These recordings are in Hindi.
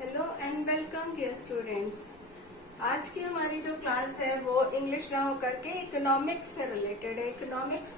Hello and welcome dear students. आज की हमारी जो क्लास है वो इंग्लिश ना होकर के इकोनॉमिक्स से रिलेटेड है। इकोनॉमिक्स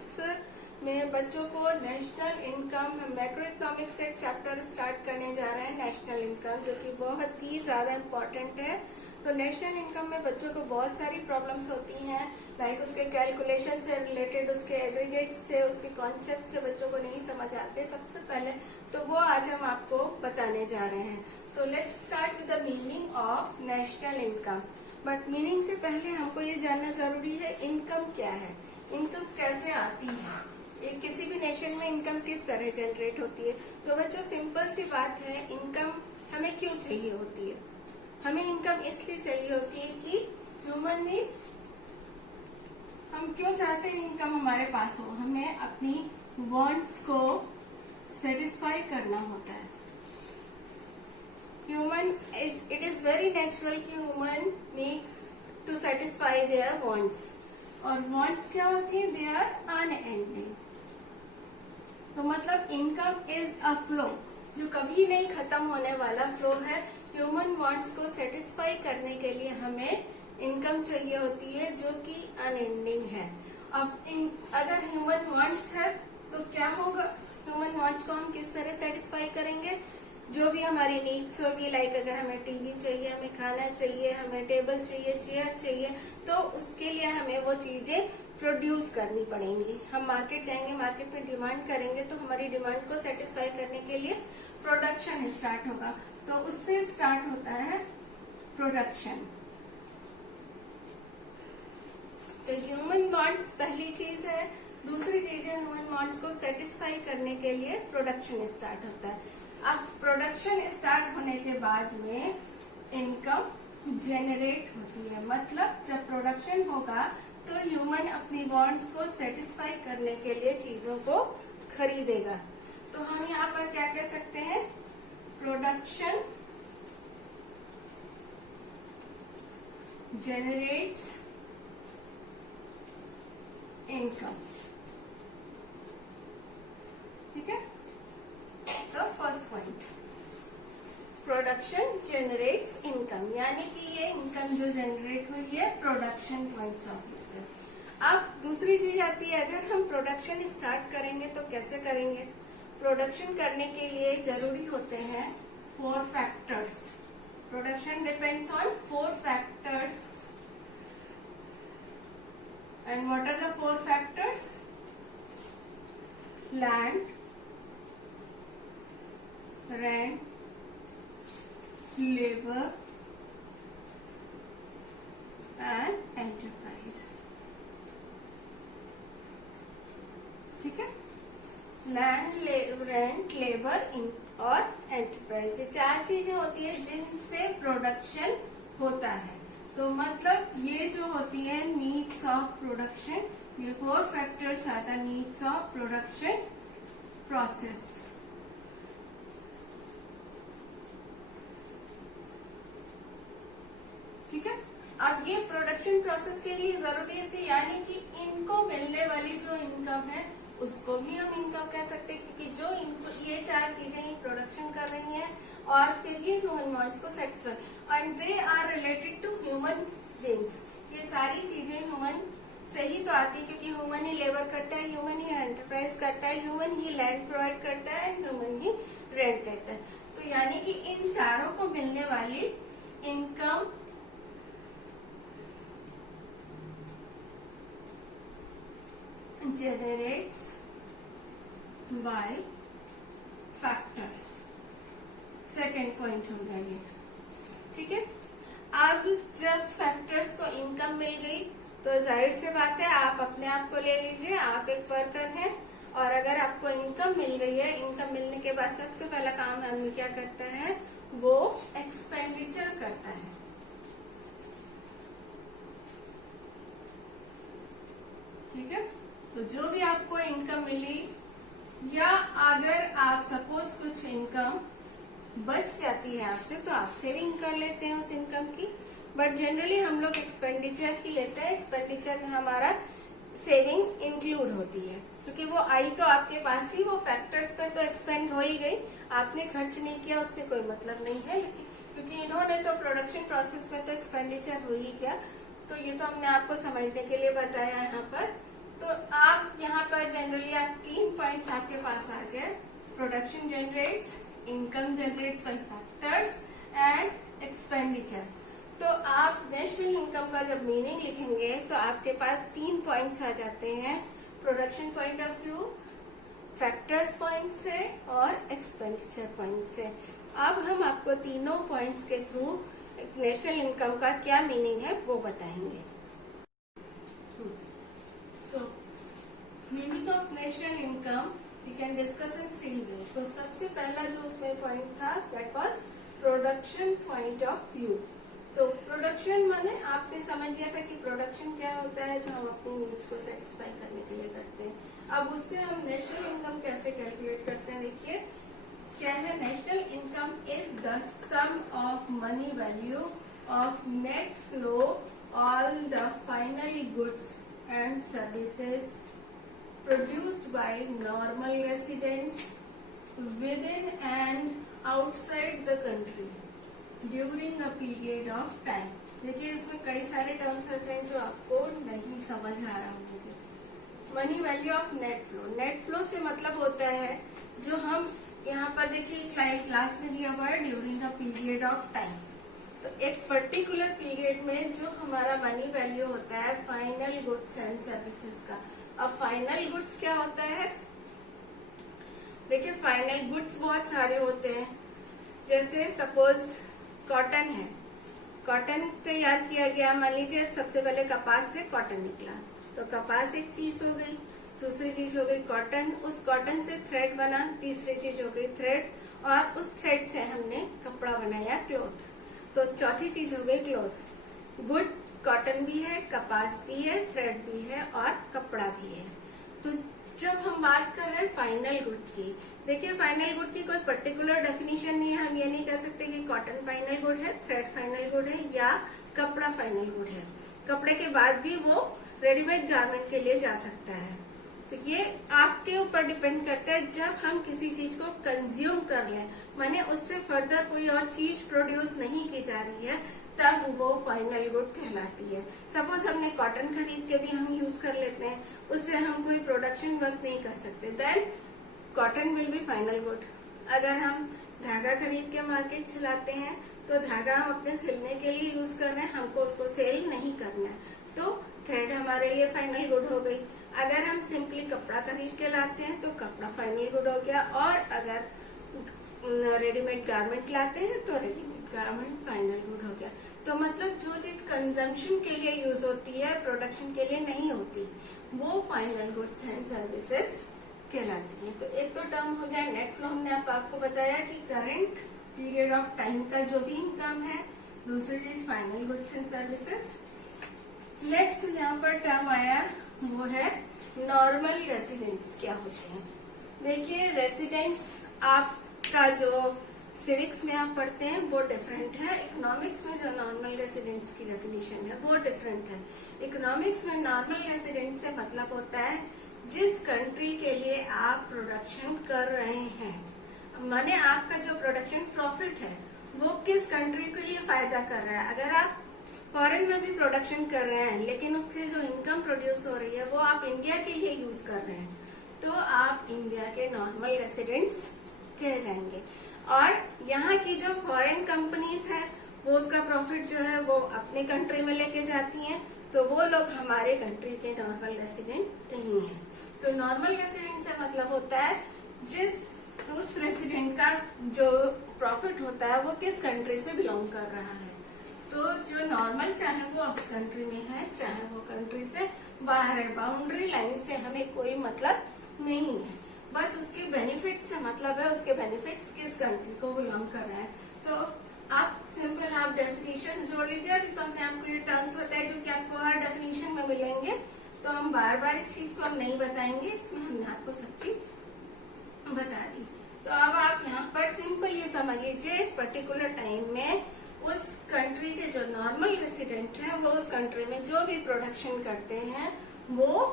में बच्चों को नेशनल इनकम, मैक्रो इकोनॉमिक्स का एक चैप्टर स्टार्ट करने जा रहे हैं, नेशनल इनकम, जो कि बहुत ही ज्यादा इम्पोर्टेंट है। तो नेशनल इनकम में बच्चों को बहुत सारी प्रॉब्लम्स होती हैं, लाइक उसके कैलकुलेशन से रिलेटेड, उसके एग्रीगेट से, उसके कॉन्सेप्ट से बच्चों को नहीं समझ आते सबसे पहले, तो वो आज हम आपको बताने जा रहे हैं। तो let's start with the meaning of national income. But meaning से पहले हमको ये जानना जरूरी है इनकम क्या है, इनकम कैसे आती है, किसी भी नेशन में इनकम किस तरह जनरेट होती है। तो बच्चों सिंपल सी बात है, इनकम हमें क्यों चाहिए होती है? हमें इनकम इसलिए चाहिए होती है कि ह्यूमन नीड्स, हम क्यों चाहते हैं इनकम हमारे पास हो? हमें अपनी वांट्स को सेटिस्फाई करना होता है। It is very natural कि human needs to satisfy their wants, और वांट्स क्या होती है? They are unending. तो मतलब इनकम इज अ फ्लो, जो कभी नहीं खत्म होने वाला फ्लो है। ह्यूमन वांट्स को सेटिस्फाई करने के लिए हमें इनकम चाहिए होती है, जो कि अनएंडिंग है। अब अगर ह्यूमन वांट्स है तो क्या होगा? ह्यूमन वांट्स को हम किस तरह सेटिस्फाई करेंगे? जो भी हमारी नीड्स होगी, लाइक अगर हमें टीवी चाहिए, हमें खाना चाहिए, हमें टेबल चाहिए, चेयर चाहिए, तो उसके लिए हमें वो चीजें प्रोड्यूस करनी पड़ेंगी। हम मार्केट जाएंगे, मार्केट में डिमांड करेंगे, तो हमारी डिमांड को सेटिस्फाई करने के लिए प्रोडक्शन स्टार्ट होगा। तो उससे स्टार्ट होता है प्रोडक्शन। तो ह्यूमन वांट्स पहली चीज है। दूसरी चीज है, ह्यूमन वांट्स को सेटिस्फाई करने के लिए प्रोडक्शन स्टार्ट होता है। अब प्रोडक्शन स्टार्ट होने के बाद में इनकम जनरेट होती है। मतलब जब प्रोडक्शन होगा तो ह्यूमन अपनी वांट्स को सेटिस्फाई करने के लिए चीजों को खरीदेगा। तो हम यहाँ पर क्या कह सकते हैं? Production generates income. ठीक है, तो first point, production generates income, यानी कि ये इनकम जो जनरेट हुई है प्रोडक्शन पॉइंट्स ऑफ व्यू से। अब दूसरी चीज आती है, अगर हम प्रोडक्शन स्टार्ट करेंगे तो कैसे करेंगे? प्रोडक्शन करने के लिए जरूरी होते हैं 4 factors. Production depends on 4 factors. And what are the 4 factors? Land, rent, labour and enterprise. ठीक है, लैंड, रेंट, लेबर और एंटरप्राइज, ये 4 चीजें होती है जिनसे प्रोडक्शन होता है। तो मतलब ये जो होती है नीड्स ऑफ प्रोडक्शन, ये 4 फैक्टर्स आता है नीड्स ऑफ प्रोडक्शन प्रोसेस। ठीक है, अब ये प्रोडक्शन प्रोसेस के लिए जरूरी थी, यानी कि इनको मिलने वाली जो इनकम है उसको भी हम इनकम कह सकते हैं, क्योंकि जो ये 4 चीजें ही प्रोडक्शन कर रही हैं और फिर ये ह्यूमन वांट्स को satisfy, and they are related to human beings. ये सारी चीजें ह्यूमन से ही तो आती है, क्योंकि ह्यूमन ही लेबर करता है, ह्यूमन ही एंटरप्राइज करता है, ह्यूमन ही लैंड प्रोवाइड करता है, ह्यूमन ही रेंट करता है। तो यानी कि इन चारों को मिलने वाली income generates by factors। Second point हो गया ये। ठीक है, अब जब फैक्टर्स को इनकम मिल गई तो जाहिर सी बात है आप अपने आप को ले लीजिए, आप एक वर्कर हैं, और अगर आपको इनकम मिल गई है, इनकम मिलने के बाद सबसे पहला काम आदमी क्या करता है? वो एक्सपेंडिचर करता है। ठीक है, तो जो भी आपको इनकम मिली, या अगर आप सपोज कुछ इनकम बच जाती है आपसे, तो आप सेविंग कर लेते हैं उस इनकम की। बट जनरली हम लोग एक्सपेंडिचर ही लेते हैं। एक्सपेंडिचर में हमारा सेविंग इंक्लूड होती है, क्योंकि वो आई तो आपके पास ही, वो फैक्टर्स पे तो एक्सपेंड हो ही गई, आपने खर्च नहीं किया उससे कोई मतलब नहीं है। लेकिन क्योंकि इन्होंने तो प्रोडक्शन प्रोसेस में तो एक्सपेंडिचर हो ही गया, तो ये तो हमने आपको समझने के लिए बताया यहाँ पर। तो आप यहाँ पर जनरली आप 3 पॉइंट्स आपके पास आ गए, production generates, income generates by factors and expenditure. तो आप नेशनल इनकम का जब मीनिंग लिखेंगे तो आपके पास 3 पॉइंट्स आ जाते हैं, production point of view, factors point से और एक्सपेंडिचर पॉइंट से। अब हम आपको तीनों पॉइंट्स के थ्रू नेशनल इनकम का क्या मीनिंग है वो बताएंगे। So meaning of national income we can discuss in 3 ways। तो सबसे पहला जो उसमें पॉइंट था that was production point of view. तो प्रोडक्शन माने आपने समझ लिया था कि प्रोडक्शन क्या होता है, जो हम अपनी नीड्स को सेटिस्फाई करने के लिए करते हैं। अब उससे हम नेशनल इनकम कैसे कैलकुलेट करते हैं, देखिए क्या है, national income is the sum of money value of net flow all the final goods and services produced by normal residents within and outside the country during a period of time. देखिए इसमें कई सारे टर्म्स ऐसे हैं जो आपको नहीं समझ आ रहा होंगे। Money value of net flow, net flow से मतलब होता है जो हम यहाँ पर देखिए क्लास में दिया हुआ है during a period of time. तो एक पर्टिकुलर पीरियड में जो हमारा मनी वैल्यू होता है फाइनल गुड्स एंड सर्विसेज का। अब फाइनल गुड्स क्या होता है, देखिए फाइनल गुड्स बहुत सारे होते हैं, जैसे सपोज कॉटन है, कॉटन तैयार किया गया, मान लीजिए सबसे पहले कपास से कॉटन निकला, तो कपास एक चीज हो गई, दूसरी चीज हो गई कॉटन, उस कॉटन से थ्रेड बना, तीसरी चीज हो गई थ्रेड, और उस थ्रेड से हमने कपड़ा बनाया क्लॉथ, तो चौथी चीज हो गई क्लॉथ। गुड कॉटन भी है, कपास भी है, थ्रेड भी है और कपड़ा भी है। तो जब हम बात कर रहे हैं फाइनल गुड की, देखिए फाइनल गुड की कोई पर्टिकुलर डेफिनेशन नहीं है, हम ये नहीं कह सकते कि कॉटन फाइनल गुड है, थ्रेड फाइनल गुड है या कपड़ा फाइनल गुड है। कपड़े के बाद भी वो रेडीमेड गारमेंट के लिए जा सकता है। तो ये आपके ऊपर डिपेंड करता है, जब हम किसी चीज को कंज्यूम कर लें, माने उससे फर्दर कोई और चीज प्रोड्यूस नहीं की जा रही है, तब वो फाइनल गुड कहलाती है। सपोज हमने कॉटन खरीद के भी हम यूज कर लेते हैं, उससे हम कोई प्रोडक्शन वर्क नहीं कर सकते, then cotton will be final good. अगर हम धागा खरीद के मार्केट चलाते हैं तो धागा हम अपने सिलने के लिए यूज कर रहे हैं, हमको उसको सेल नहीं करना है, तो थ्रेड हमारे लिए फाइनल गुड हो गई। अगर हम सिंपली कपड़ा खरीद के लाते हैं तो कपड़ा फाइनल गुड हो गया, और अगर रेडीमेड गारमेंट लाते हैं तो रेडीमेड गारमेंट फाइनल गुड हो गया। तो मतलब जो चीज कंजम्पशन के लिए यूज होती है, प्रोडक्शन के लिए नहीं होती, वो फाइनल गुड्स एंड सर्विसेज कहलाती है। तो एक तो टर्म हो गया नेट फ्लो, हमने आपको बताया कि करंट पीरियड ऑफ टाइम का जो भी इनकम है, दूसरी चीज final goods and services. Next यहाँ पर टर्म आया वो है नॉर्मल रेसिडेंट्स क्या होते हैं। देखिए रेसिडेंट्स आपका जो सिविक्स में आप पढ़ते हैं वो डिफरेंट है, इकोनॉमिक्स में जो नॉर्मल रेसिडेंट्स की डेफिनेशन है वो डिफरेंट है। इकोनॉमिक्स में नॉर्मल रेसिडेंट से मतलब होता है जिस कंट्री के लिए आप प्रोडक्शन कर रहे हैं, माने आपका जो प्रोडक्शन प्रॉफिट है वो किस कंट्री के लिए फायदा कर रहा है। अगर आप फॉरेन में भी प्रोडक्शन कर रहे हैं लेकिन उससे जो इनकम प्रोड्यूस हो रही है वो आप इंडिया के लिए यूज कर रहे हैं, तो आप इंडिया के नॉर्मल रेसिडेंट्स कह जाएंगे। और यहाँ की जो फॉरेन कंपनीज है वो उसका प्रॉफिट जो है वो अपने कंट्री में लेके जाती हैं, तो वो लोग हमारे कंट्री के नॉर्मल रेसिडेंट नहीं है। तो नॉर्मल रेसिडेंट से मतलब होता है उस रेसिडेंट का जो प्रॉफिट होता है वो किस कंट्री से बिलोंग कर रहा है। तो जो नॉर्मल चाहे वो उस कंट्री में है चाहे वो कंट्री से बाहर है, बाउंड्री लाइन से हमें कोई मतलब नहीं है, बस उसके बेनिफिट से मतलब है, उसके बेनिफिट्स किस कंट्री को बिलोंग कर रहे हैं। तो आप सिंपल आप डेफिनेशन जोड़ लीजिए। अभी तो हमने आपको ये टर्म्स बताए जो कि आपको हर डेफिनेशन में मिलेंगे, तो हम बार बार इस चीज को हम नहीं बताएंगे, इसमें हमने आपको सब चीज बता दी। तो अब आप यहाँ पर सिंपल ये समझ लीजिए एक पर्टिकुलर टाइम में उस कंट्री के जो नॉर्मल रेसिडेंट हैं वो उस कंट्री में जो भी प्रोडक्शन करते हैं वो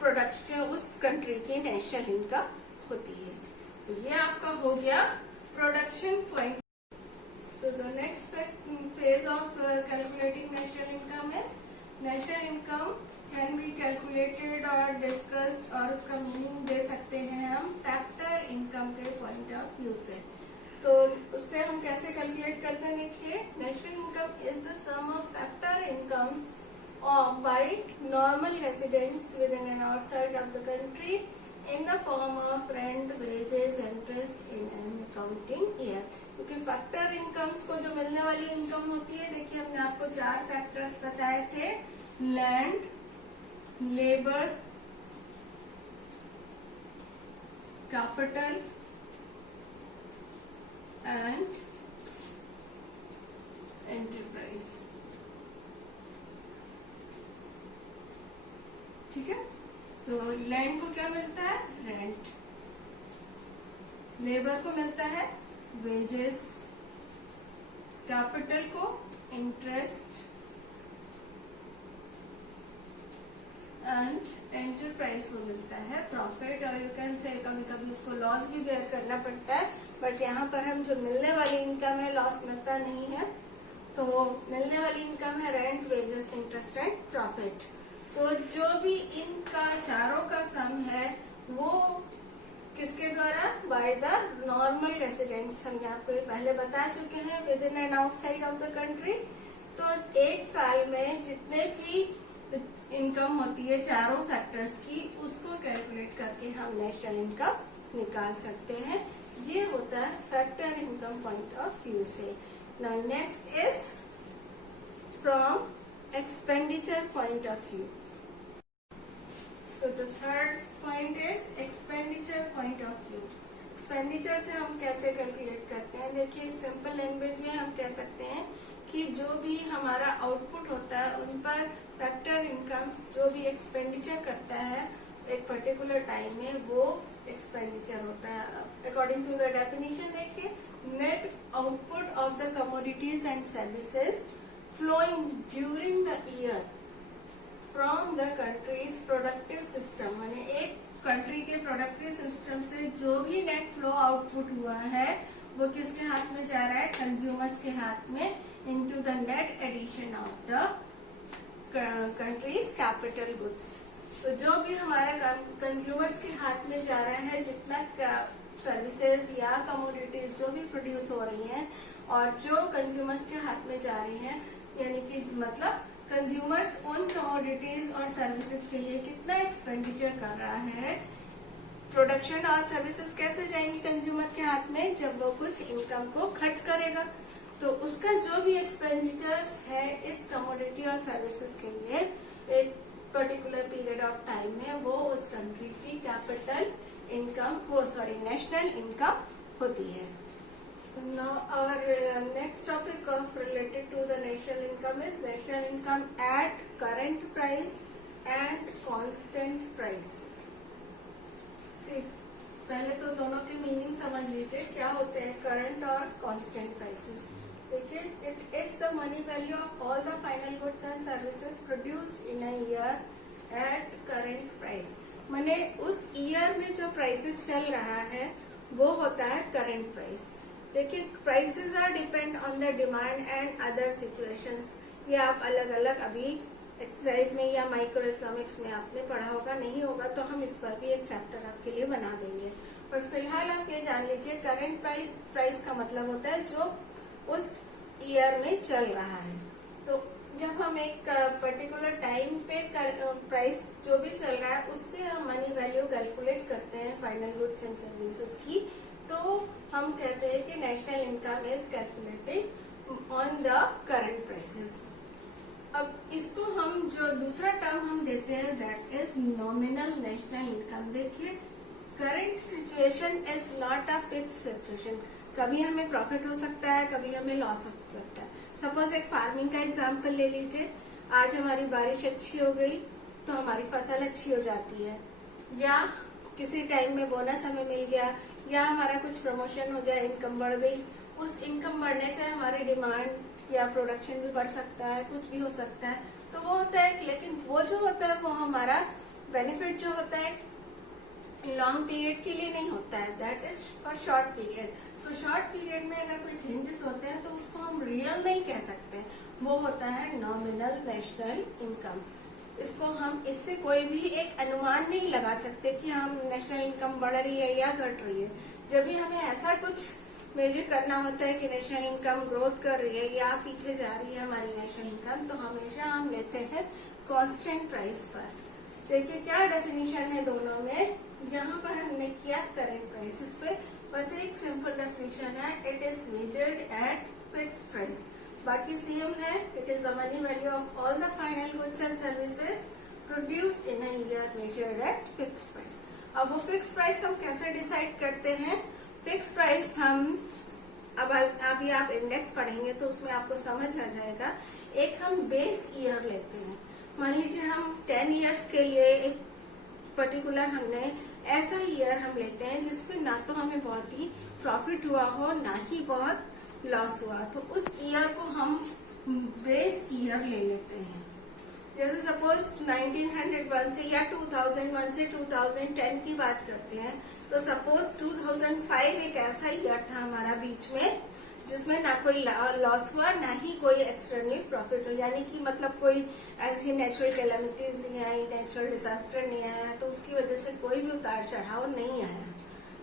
प्रोडक्शन उस कंट्री की नेशनल इनकम होती है। तो ये आपका हो गया production point. So the next national income can be calculated और डिस्कस्ड, और उसका मीनिंग दे सकते हैं हम फैक्टर इनकम के पॉइंट ऑफ व्यू से। तो उससे हम कैसे कैलकुलेट करते हैं, देखिए national income is the sum of factor incomes by normal residents within and outside of the country in the form of rent, wages, interest in an accounting year. क्योंकि फैक्टर इनकम्स को जो मिलने वाली इनकम होती है, देखिए हमने आपको 4 फैक्टर्स बताए थे, land, labour, capital and enterprise. ठीक है, तो लैंड को क्या मिलता है, रेंट, लेबर को मिलता है वेजेस, कैपिटल को इंटरेस्ट एंड एंटरप्राइज को मिलता है प्रॉफिट। और यू कैन से कभी कभी उसको लॉस भी बेयर करना पड़ता है, बट यहाँ पर हम जो मिलने वाली इनकम है लॉस मिलता नहीं है, तो मिलने वाली इनकम है rent, wages, interest and profit. तो जो भी इनका चारों का सम है वो किसके द्वारा, बाय द नॉर्मल रेसिडेंट्स। हमने आपको ये पहले बता चुके हैं, with in and outside of the country. तो एक साल में जितने भी इनकम होती है चारों फैक्टर्स की, उसको कैलकुलेट करके हम नेशनल इनकम निकाल सकते हैं। ये होता है factor income point of view से। Now next is from expenditure point of view. तो the third point is expenditure point of view. Expenditure से हम कैसे कैलकुलेट करते हैं, देखिए सिंपल लैंग्वेज में हम कह सकते हैं कि जो भी हमारा आउटपुट होता है उन पर फैक्टर इनकम्स जो भी एक्सपेंडिचर करता है एक पर्टिकुलर टाइम में, वो एक्सपेंडिचर होता है। अकॉर्डिंग टू द डेफिनेशन देखिए, net output of the commodities and services flowing during the year from the country's productive system. माने एक कंट्री के प्रोडक्टिव सिस्टम से जो भी नेट फ्लो आउटपुट हुआ है वो किसके हाथ में जा रहा है, कंज्यूमर्स के हाथ में, into the net addition of the country's capital goods. तो जो भी हमारा कंज्यूमर्स के हाथ में जा रहा है, जितना सर्विसेज या कमोडिटीज जो भी प्रोड्यूस हो रही हैं और जो कंज्यूमर्स के हाथ में जा रही हैं, यानी कि मतलब कंज्यूमर्स उन कमोडिटीज और सर्विसेज के लिए कितना एक्सपेंडिचर कर रहा है। प्रोडक्शन और सर्विसेज कैसे जाएंगी कंज्यूमर के हाथ में, जब वो कुछ इनकम को खर्च करेगा। तो उसका जो भी एक्सपेंडिचर्स है इस कमोडिटी और सर्विसेज के लिए एक पर्टिकुलर पीरियड ऑफ टाइम में, वो उस कंट्री की कैपिटल इनकम, वो सॉरी नेशनल इनकम होती है। Now our next topic of related to the national income is national income at current price and constant prices. See, पहले तो दोनों के मीनिंग समझ लीजिए क्या होते हैं करंट और कांस्टेंट प्राइसेस। देखिए, it is the money value of all the final goods and services produced in a year at current price. माने उस ईयर में जो प्राइसेस चल रहा है वो होता है करंट प्राइस। देखिए, prices are depend on the demand and other situations. ये आप अलग अलग अभी एक्सरसाइज में या माइक्रो इकोनॉमिक्स में आपने पढ़ा होगा, नहीं होगा तो हम इस पर भी एक चैप्टर आपके लिए बना देंगे। पर फिलहाल आप ये जान लीजिए, करंट प्राइस का मतलब होता है जो उस ईयर में चल रहा है। तो जब हम एक पर्टिकुलर टाइम पे प्राइस जो भी चल रहा है उससे हम मनी वैल्यू कैलकुलेट करते हैं फाइनल गुड्स एंड सर्विसेज की, तो हम कहते हैं कि national income is calculated on the current prices. अब इसको हम जो दूसरा टर्म हम देते हैं that is nominal national income. देखिए, current situation is not a fix situation. कभी हमें प्रॉफिट हो सकता है, कभी हमें लॉस हो सकता है। सपोज एक फार्मिंग का एग्जांपल ले लीजिए, आज हमारी बारिश अच्छी हो गई तो हमारी फसल अच्छी हो जाती है, या किसी टाइम में बोनस हमें मिल गया, या हमारा कुछ प्रमोशन हो गया, इनकम बढ़ गई। उस इनकम बढ़ने से हमारी डिमांड या प्रोडक्शन भी बढ़ सकता है, कुछ भी हो सकता है। तो वो होता है, लेकिन वो जो होता है वो हमारा बेनिफिट जो होता है लॉन्ग पीरियड के लिए नहीं होता है, that is for short period. तो शॉर्ट पीरियड में अगर कोई चेंजेस होते हैं तो उसको हम रियल नहीं कह सकते, वो होता है नॉमिनल नेशनल इनकम। इसको हम इससे कोई भी एक अनुमान नहीं लगा सकते कि हम नेशनल इनकम बढ़ रही है या घट रही है। जब भी हमें ऐसा कुछ मेजर करना होता है कि नेशनल इनकम ग्रोथ कर रही है या पीछे जा रही है हमारी नेशनल इनकम, तो हमेशा हम लेते हैं कांस्टेंट प्राइस पर। देखिए क्या डेफिनेशन है दोनों में, यहाँ पर हमने किया करंट प्राइसेस पे, बस एक सिंपल डेफिनेशन है, it is measured eight fix price. बाकी सेम है, it is the money value of all the final goods and services produced in a year measured eight fix price. अब वो फिक्स प्राइस हम कैसे डिसाइड करते हैं? फिक्स प्राइस हम अब अभी आप इंडेक्स पढ़ेंगे तो उसमें आपको समझ आ जाएगा। एक हम बेस ईयर लेते हैं, मान लीजिए हम 10 इयर्स के लिए एक पर्टिकुलर हमने ऐसा ईयर हम लेते हैं जिसमें ना तो हमें बहुत ही प्रॉफिट हुआ हो ना ही बहुत लॉस हुआ, तो उस ईयर को हम बेस ईयर ले लेते हैं। जैसे सपोज 1901 से या 2001 से 2010 की बात करते हैं, तो सपोज 2005 एक ऐसा ईयर था हमारा बीच में जिसमें ना कोई लॉस हुआ ना ही कोई एक्सटर्नल प्रॉफिट हो, यानी कि मतलब कोई ऐसी नेचुरल कैलेमिटीज नहीं आई, नेचुरल डिजास्टर नहीं आया, तो उसकी वजह से कोई भी उतार चढ़ाव नहीं आया,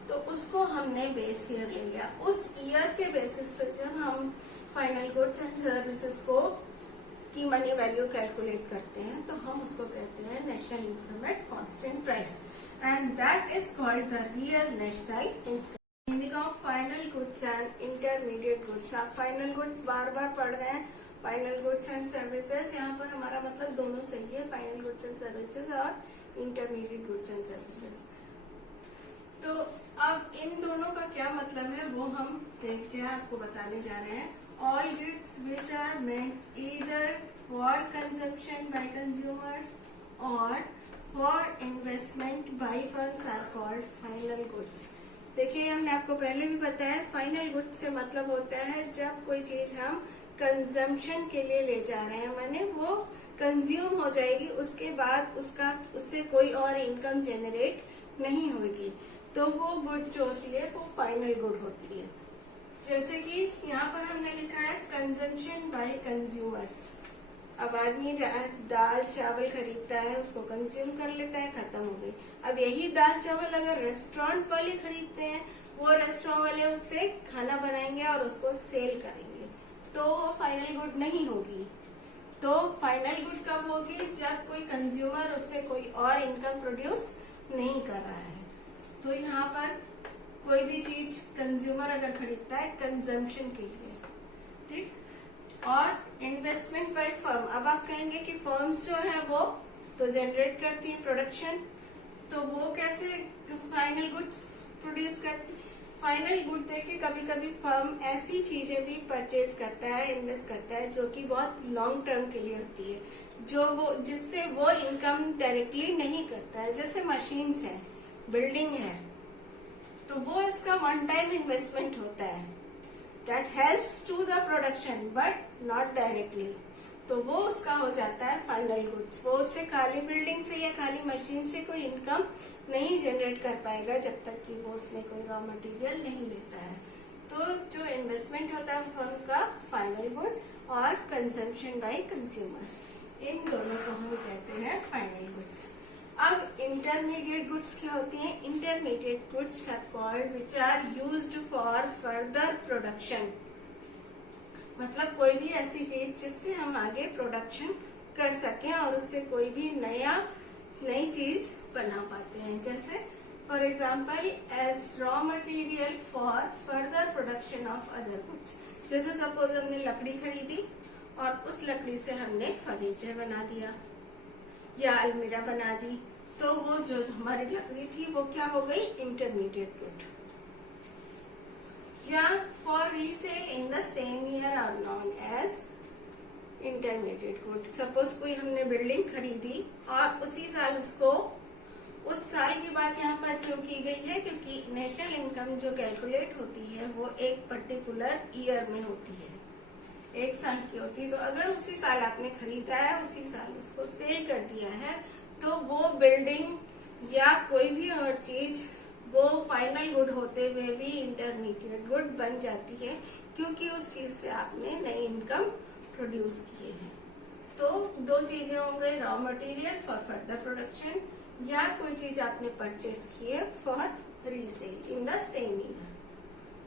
तो उसको हमने बेस ईयर ले लिया। उस ईयर के बेसिस पे जब हम फाइनल गुड्स एंड सर्विसेज को की मनी वैल्यू कैलकुलेट करते हैं तो हम उसको कहते हैं national income at constant price, and that is called the real national income. Meaning of final goods and intermediate goods. आप फाइनल गुड्स बार बार पढ़ रहे हैं, फाइनल गुड्स एंड सर्विसेज, यहाँ पर हमारा मतलब दोनों सही है, फाइनल गुड्स एंड सर्विसेज और इंटरमीडिएट गुड्स एंड सर्विसेज। तो अब इन दोनों का क्या मतलब है वो हम देखते हैं, आपको बताने जा रहे हैं। All goods which are meant either for consumption by consumers or for investment by firms are called final goods। देखिए हमने आपको पहले भी बताया, फाइनल गुड्स से मतलब होता है जब कोई चीज हम कंजम्पशन के लिए ले जा रहे हैं, माने वो कंज्यूम हो जाएगी, उसके बाद उससे कोई और इनकम जनरेट नहीं होगी, तो वो गुड जो होती है वो फाइनल गुड होती है। जैसे कि यहाँ पर हमने लिखा है कंजम्पशन बाय कंज्यूमर्स। अब आदमी दाल चावल खरीदता है, उसको कंज्यूम कर लेता है, खत्म हो गई। अब यही दाल चावल अगर रेस्टोरेंट वाले खरीदते हैं, वो रेस्टोरेंट वाले उससे खाना बनाएंगे और उसको सेल करेंगे, तो वो फाइनल गुड नहीं होगी। तो फाइनल गुड कब होगी? जब कोई कंज्यूमर उससे कोई और इनकम प्रोड्यूस नहीं कर रहा है। तो यहाँ पर कोई भी चीज कंज्यूमर अगर खरीदता है कंजम्पशन के लिए, ठीक। और इन्वेस्टमेंट बाय फर्म, अब आप कहेंगे कि फर्म्स जो है वो तो जनरेट करती है प्रोडक्शन, तो वो कैसे फाइनल गुड्स प्रोड्यूस करती? फाइनल गुड देखिए कभी कभी फर्म ऐसी चीजें भी परचेज करता है, इन्वेस्ट करता है जो कि बहुत लॉन्ग टर्म के लिए होती है, जिससे वो इनकम डायरेक्टली नहीं करता है। जैसे मशीन्स है, बिल्डिंग है, तो वो इसका वन टाइम इन्वेस्टमेंट होता है, that helps to the production but not directly, तो वो उसका हो जाता है फाइनल गुड्स। वो उससे खाली बिल्डिंग से या खाली मशीन से कोई इनकम नहीं जनरेट कर पाएगा जब तक कि वो उसमें कोई रॉ मटेरियल नहीं लेता है। तो जो इन्वेस्टमेंट होता है फर्म का फाइनल गुड, और कंजम्पशन बाय कंज्यूमर्स, इन दोनों को हम कहते हैं फाइनल गुड्स। अब इंटरमीडिएट गुड्स क्या होती हैं? Intermediate goods are called which are used for further production, मतलब कोई भी ऐसी चीज जिससे हम आगे प्रोडक्शन कर सकें और उससे कोई भी नई चीज बना पाते हैं। जैसे for example as raw material for further production of other goods. जैसे सपोज हमने लकड़ी खरीदी और उस लकड़ी से हमने फर्नीचर बना दिया या अलमीरा बना दी, तो वो जो हमारी लकड़ी थी वो क्या हो गई? Intermediate good. या for resale in the same year are known as intermediate good. Suppose कोई हमने बिल्डिंग खरीदी और उसी साल उसको, उस साल की बात यहाँ पर क्यों की गई है? क्योंकि नेशनल इनकम जो कैलकुलेट होती है वो एक पर्टिकुलर ईयर में होती है, एक साल की होती है। तो अगर उसी साल आपने खरीदा है, उसी साल उसको सेल कर दिया है, तो वो बिल्डिंग या कोई भी और चीज वो फाइनल गुड होते हुए भी इंटरमीडिएट गुड बन जाती है, क्योंकि उस चीज से आपने नई इनकम प्रोड्यूस किए हैं। तो दो चीजें हो गई, raw material for further production या कोई चीज आपने परचेस की है for resale in the same year.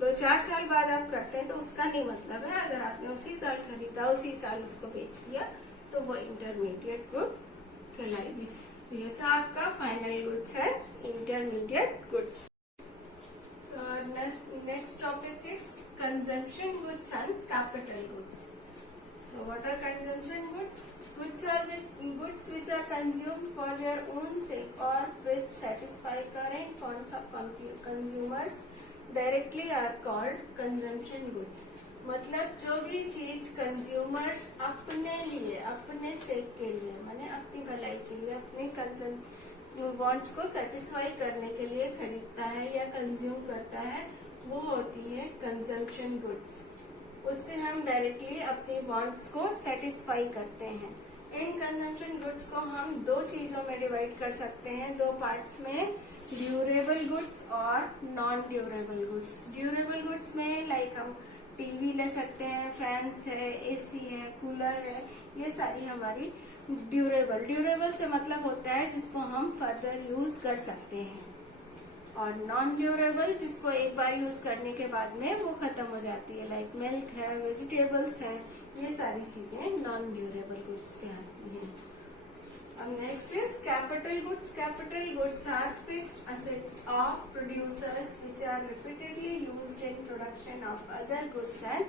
2-4 साल बाद आप करते हैं तो उसका नहीं मतलब है, अगर आपने उसी साल खरीदा उसी साल उसको बेच दिया तो वो इंटरमीडिएट गुड कहलाएगी। ये था आपका final goods and intermediate goods. Next topic is consumption goods and capital goods. So what are consumption goods? Goods which are consumed for their own sake or which satisfy current wants of consumers directly are called consumption goods. मतलब जो भी चीज कंज्यूमर्स अपने लिए, अपने सेक के लिए, माने अपनी भलाई के लिए, अपने वांट्स को सेटिस्फाई करने के लिए खरीदता है या कंज्यूम करता है, वो होती है कंजम्पशन गुड्स। उससे हम डायरेक्टली अपनी वांट्स को सेटिस्फाई करते हैं। इन कंजम्पशन गुड्स को हम दो चीजों में डिवाइड कर सकते हैं, दो पार्ट्स में, ड्यूरेबल गुड्स और non durable goods. Durable goods में लाइक हम टीवी ले सकते हैं, फैंस है, एसी है, कूलर है, ये सारी हमारी ड्यूरेबल से मतलब होता है जिसको हम फर्दर यूज कर सकते हैं। और नॉन ड्यूरेबल जिसको एक बार यूज करने के बाद में वो खत्म हो जाती है, लाइक मिल्क है, वेजिटेबल्स है, ये सारी चीजें नॉन ड्यूरेबल गुड्स पे आती हैं। अब next is capital goods. Capital goods are fixed assets of producers which are repeatedly used in production of other goods and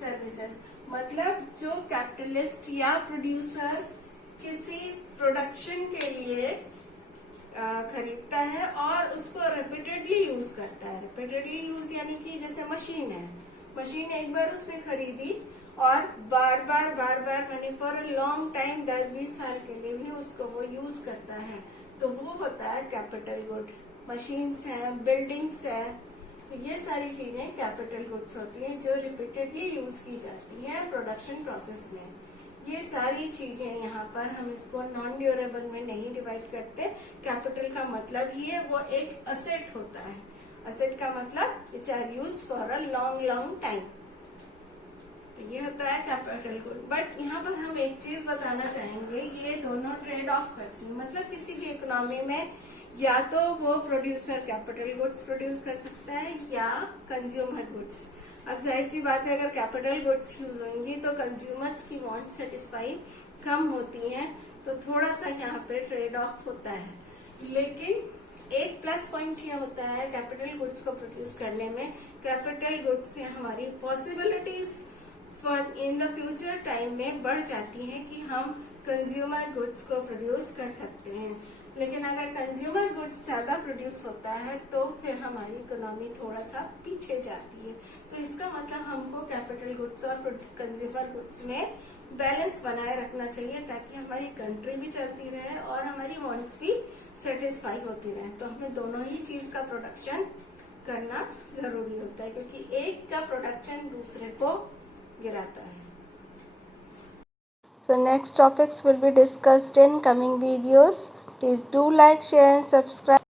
services. मतलब जो कैपिटलिस्ट या प्रोड्यूसर किसी प्रोडक्शन के लिए खरीदता है और उसको रिपीटेडली यूज करता है। रिपीटेडली यूज यानी कि जैसे मशीन है, मशीन एक बार उसने खरीदी और बार बार मैंने फॉर अ लॉन्ग टाइम 10-20 साल के लिए भी उसको वो यूज करता है, तो वो होता है कैपिटल गुड। मशीन्स हैं, बिल्डिंग्स है, तो ये सारी चीजें कैपिटल गुड्स होती हैं जो रिपीटेडली यूज की जाती है प्रोडक्शन प्रोसेस में। ये सारी चीजें यहाँ पर हम इसको नॉन ड्यूरेबल में नहीं डिवाइड करते। कैपिटल का मतलब ही है वो एक असेट होता है। असेट का मतलब which are use for a long time, तो ये होता है कैपिटल गुड। बट यहाँ पर हम एक चीज बताना चाहेंगे, ये दोनों ट्रेड ऑफ करती है। मतलब किसी भी इकोनॉमी में या तो वो प्रोड्यूसर कैपिटल गुड्स प्रोड्यूस कर सकता है या कंज्यूमर गुड्स। अब जाहिर सी बात है, अगर कैपिटल गुड्स यूज होंगी तो कंज्यूमर्स की वांट सेटिस्फाई कम होती हैं, तो थोड़ा सा यहाँ पे ट्रेड ऑफ होता है। लेकिन एक प्लस पॉइंट ये होता है कैपिटल गुड्स को प्रोड्यूस करने में, कैपिटल गुड्स से हमारी possibilities for in the future time में बढ़ जाती हैं कि हम कंज्यूमर गुड्स को प्रोड्यूस कर सकते हैं। लेकिन अगर कंज्यूमर गुड्स ज्यादा प्रोड्यूस होता है तो फिर हमारी इकोनॉमी थोड़ा सा पीछे जाती है। तो इसका मतलब हमको कैपिटल गुड्स और कंज्यूमर गुड्स में बैलेंस बनाए रखना चाहिए, ताकि हमारी कंट्री भी चलती रहे और हमारी वांट्स भी सेटिस्फाई होती रहे। तो हमें दोनों ही चीज का प्रोडक्शन करना जरूरी होता है, क्योंकि एक का प्रोडक्शन दूसरे को गिराता है। So next topics will be discussed in coming videos. Please do like, share and subscribe.